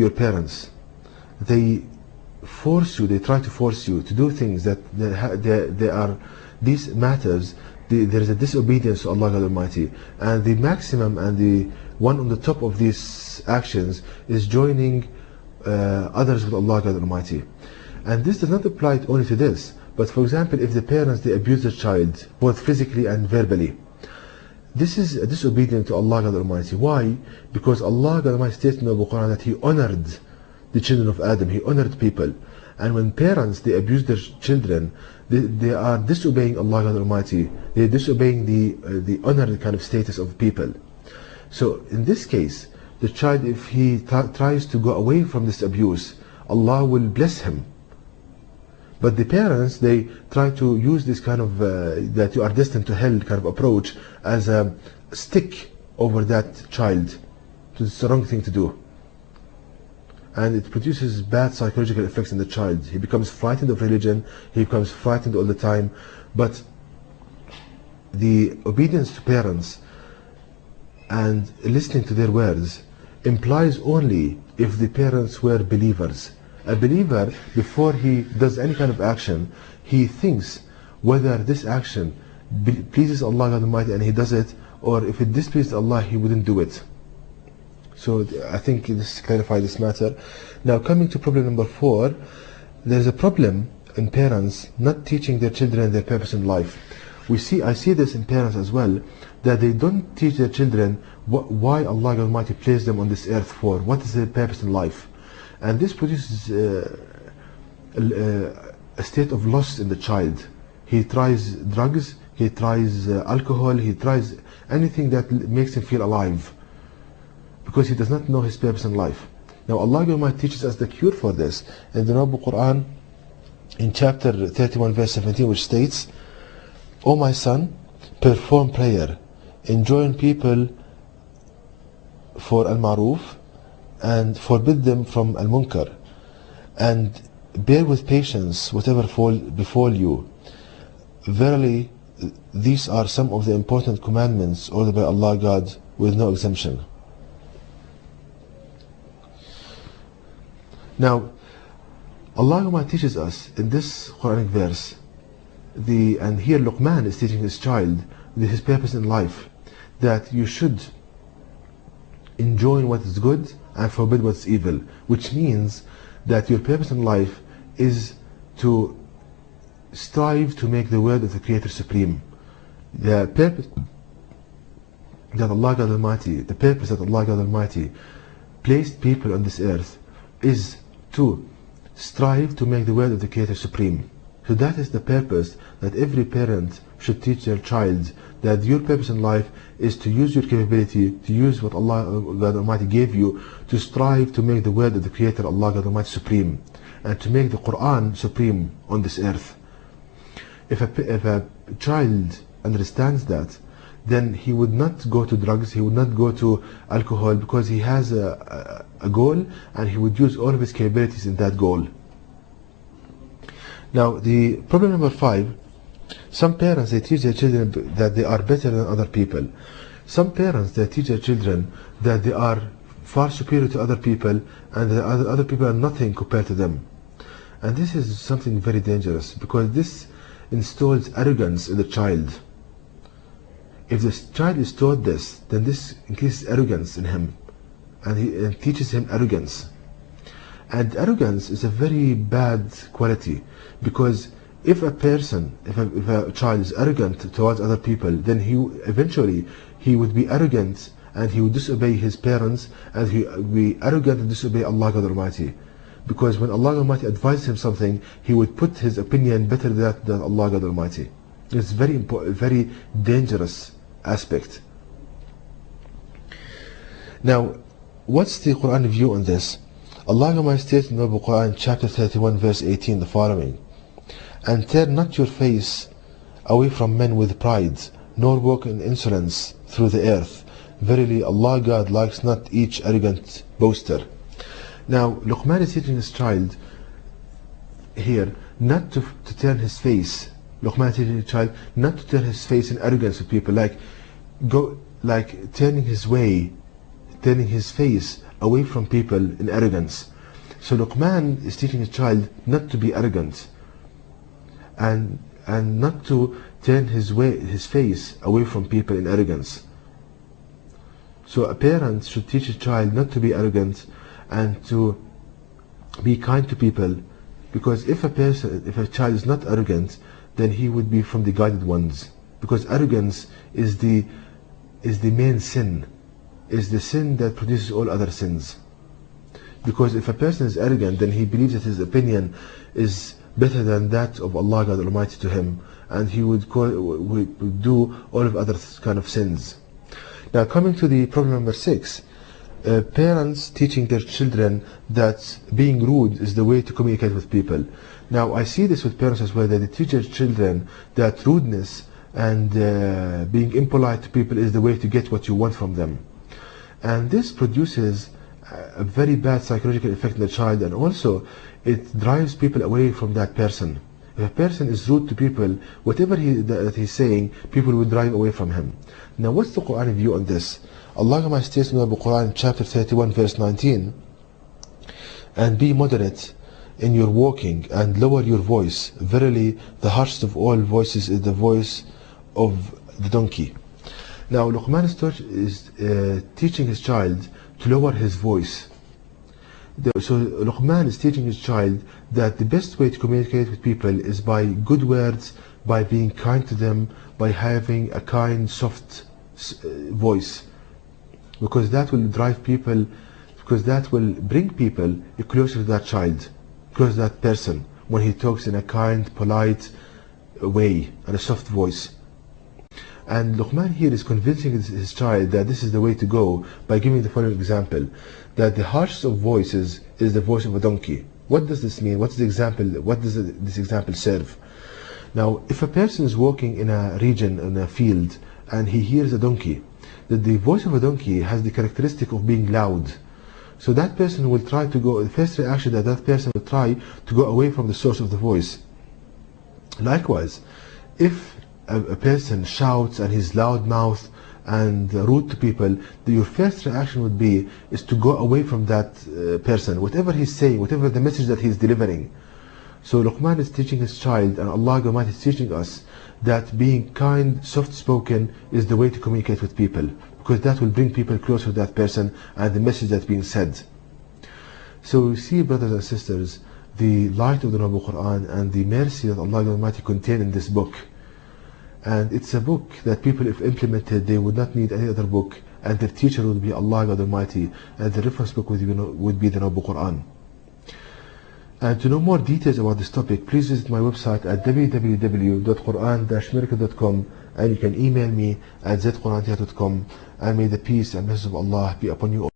your parents, they force you, they try to force you to do things that they are, these matters, there is a disobedience to Allah God Almighty, and the maximum and the one on the top of these actions is joining others with Allah God Almighty. And this does not apply only to this, but for example, if the parents, they abuse the child both physically and verbally, this is a disobedience to Allah God Almighty. Why? Because Allah God Almighty states in the Qur'an that He honored the children of Adam, He honored people. And when parents, they abuse their children, they are disobeying Allah God Almighty. They are disobeying the honored kind of status of people. So in this case, the child, if he tries to go away from this abuse, Allah will bless him. But the parents, they try to use this kind of that you are destined to hell kind of approach as a stick over that child. It's the wrong thing to do. And it produces bad psychological effects in the child. He becomes frightened of religion, he becomes frightened all the time. But the obedience to parents and listening to their words implies only if the parents were believers. A believer, before he does any kind of action, he thinks whether this action pleases Allah God Almighty and he does it, or if it displeases Allah, he wouldn't do it. So I think this clarifies this matter. Now coming to problem number 4, there's a problem in parents not teaching their children their purpose in life. I see this in parents as well, that they don't teach their children why Allah God Almighty placed them on this earth for, what is their purpose in life. And this produces a state of loss in the child. He tries drugs, he tries alcohol, he tries anything that makes him feel alive, because he does not know his purpose in life. Now Allah Almighty teaches us the cure for this in the Noble Qur'an in chapter 31 verse 17, which states, O my son, perform prayer, enjoin people for al-ma'ruf and forbid them from al-munkar, and bear with patience whatever befall you. Verily, these are some of the important commandments ordered by Allah God with no exemption. Now, Allah teaches us in this Quranic verse, and here Luqman is teaching his child his purpose in life, that you should enjoin what is good and forbid what's evil, which means that your purpose in life is to strive to make the word of the Creator supreme. The purpose that Allah God Almighty placed people on this earth is to strive to make the word of the Creator supreme. So that is the purpose that every parent should teach their child, that your purpose in life is to use your capability, to use what Allah God Almighty gave you, to strive to make the word of the Creator Allah God Almighty supreme, and to make the Qur'an supreme on this earth. If a child understands that, then he would not go to drugs, he would not go to alcohol, because he has a goal, and he would use all of his capabilities in that goal. Now the problem number 5, some parents, they teach their children that they are better than other people. Some parents, they teach their children that they are far superior to other people, and that other people are nothing compared to them. And this is something very dangerous, because this installs arrogance in the child. If the child is taught this, then this increases arrogance in him, and teaches him arrogance. And arrogance is a very bad quality, because if a child is arrogant towards other people, then eventually he would be arrogant, and he would disobey his parents, and he would be arrogant and disobey Allah God Almighty. Because when Allah Almighty advises him something, he would put his opinion better than Allah God Almighty. It's very important, very dangerous aspect. Now, what's the Quran view on this? Allah Almighty states in the Quran, chapter 31, verse 18, the following: And turn not your face away from men with pride, nor walk in insolence through the earth. Verily, Allah God likes not each arrogant boaster. Now, Luqman is teaching his child here not to turn his face. Luqman is teaching his child not to turn his face in arrogance with people, like turning his face away from people in arrogance. So Luqman is teaching his child not to be arrogant and not to turn his face away from people in arrogance. So a parent should teach a child not to be arrogant and to be kind to people, because if a child is not arrogant, then he would be from the guided ones, because arrogance is the main sin, is the sin that produces all other sins. Because if a person is arrogant, then he believes that his opinion is better than that of Allah God Almighty to him, and he would do all of other kind of sins. Now, coming to the problem number 6, parents teaching their children that being rude is the way to communicate with people. Now, I see this with parents as well, that they teach their children that rudeness and being impolite to people is the way to get what you want from them. And this produces a very bad psychological effect on the child, and also it drives people away from that person. If a person is rude to people, whatever that he's saying, people will drive away from him. Now, what's the Qur'an view on this? Allah states in the Quran, chapter 31, verse 19, "And be moderate in your walking, and lower your voice. Verily, the harshest of all voices is the voice of the donkey." Now, Luqman is teaching his child to lower his voice. So Luqman is teaching his child that the best way to communicate with people is by good words, by being kind to them, by having a kind, soft voice, because that will drive people, because that will bring people closer to that child, closer to that person, when he talks in a kind, polite way and a soft voice. And Luqman here is convincing his child that this is the way to go by giving the following example, that the harshest of voices is the voice of a donkey. What does this mean? What's the example? What does this example serve? Now, if a person is walking in a region, in a field, and he hears a donkey, that the voice of a donkey has the characteristic of being loud. So that person will try to go, the first reaction that person will try to go away from the source of the voice. Likewise, if a person shouts and he's loud mouthed and rude to people, your first reaction would be is to go away from that person, whatever he's saying, whatever the message that he's delivering. So Luqman is teaching his child, and Allah Almighty is teaching us, that being kind, soft-spoken is the way to communicate with people, because that will bring people closer to that person and the message that's being said. So we see, brothers and sisters, the light of the Noble Qur'an and the mercy that Allah Almighty contained in this book. And it's a book that people, if implemented, they would not need any other book, and their teacher would be Allah God Almighty, and the reference book would be the Noble Qur'an. And to know more details about this topic, please visit my website at www.quran-miracle.com, and you can email me at zqurantheater.com, and may the peace and blessings of Allah be upon you all.